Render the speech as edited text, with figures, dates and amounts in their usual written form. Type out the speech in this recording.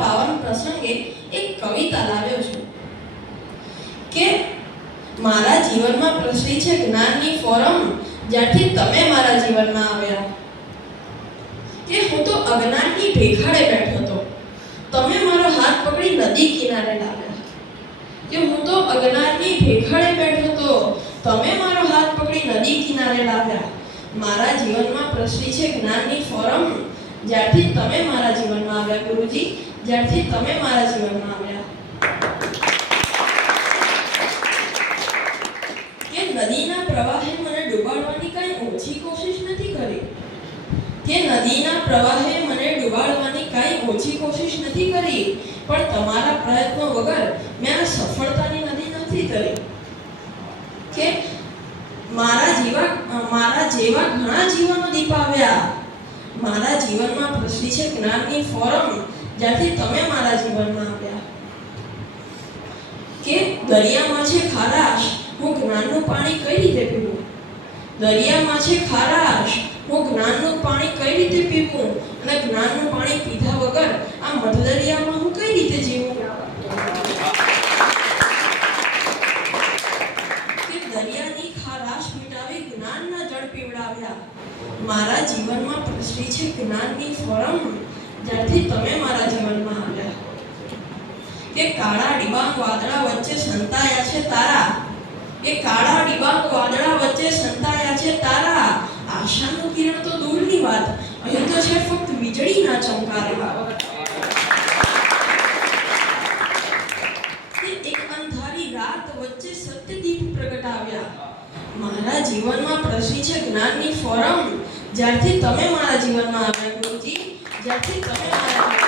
પાવન પ્રસંગે એક કવિતા લાવ્યો છું કે મારા જીવનમાં પ્રસરી છે જ્ઞાનની ફોરમ જ્યારથી તમે મારા જીવનમાં આવ્યા। કે હું તો અજ્ઞાનની ભેખાડે બેઠો હતો, તમે મારો હાથ પકડી નદી કિનારે લાવ્યા। કે હું તો અજ્ઞાનની ભેખાડે બેઠો હતો, તમે મારો હાથ પકડી નદી કિનારે લાવ્યા। મારા જીવનમાં પ્રસરી છે જ્ઞાનની ફોરમ જ્યારથી તમે મારા જીવનમાં આવ્યા ગુરુજી, જ્યારથી તમે મારા જીવનમાં આવ્યા। કે નદીના પ્રવાહે મને ડૂબાડવાની કાંઈ ઓછી કોશિશ નથી કરી, કે નદીના પ્રવાહે મને ડૂબાડવાની કાંઈ ઓછી કોશિશ નથી કરી, પણ તમારા પ્રયત્નો વગર મેં આ સફળતાની નદી નથી તરી। કે મારા જેવા ઘણા જીવનો દીપાવ્યા। મારા જીવનમાં પ્રસરી છે જ્ઞાનની ફોરમ જ્યારથી તમે મારા જીવનમાં આવ્યા। કે દરિયામાં છે ખારાશ, હું જ્ઞાનનું પાણી કઈ રીતે પીવું? દરિયામાં છે ખારાશ, હું જ્ઞાનનું પાણી કઈ રીતે પીવું? અને જ્ઞાનનું પાણી પીધા વગર આ મધદરિયામાં હું કઈ રીતે જીવું? કે દરિયાની ખારાશ મિટાવી જ્ઞાનના જળ પીવડાવ્યા। મારા જીવનમાં પ્રસરી છે જ્ઞાનની ફોરમ જ્યારથી તમે મારા જીવનમાં આવ્યા। કે કાળા ડિબાંગ વાદળા વચ્ચે સંતાયા છે તારા, કે કાળા ડિબાંગ વાદળા વચ્ચે સંતાયા છે તારા। આશાનું કિરણ તો દૂરની વાત, અહીં તો છે ફક્ત વીજળીના ચમકારા। કે એક અંધારી રાત વચ્ચે સત્યદીપ પ્રગટાવ્યા। મારા જીવનમાં પ્રસરી છે જ્ઞાનની ફોરમ જ્યારથી તમે મારા જીવનમાં આવ્યા ગુરુજી, જ્યારથી તમે મારા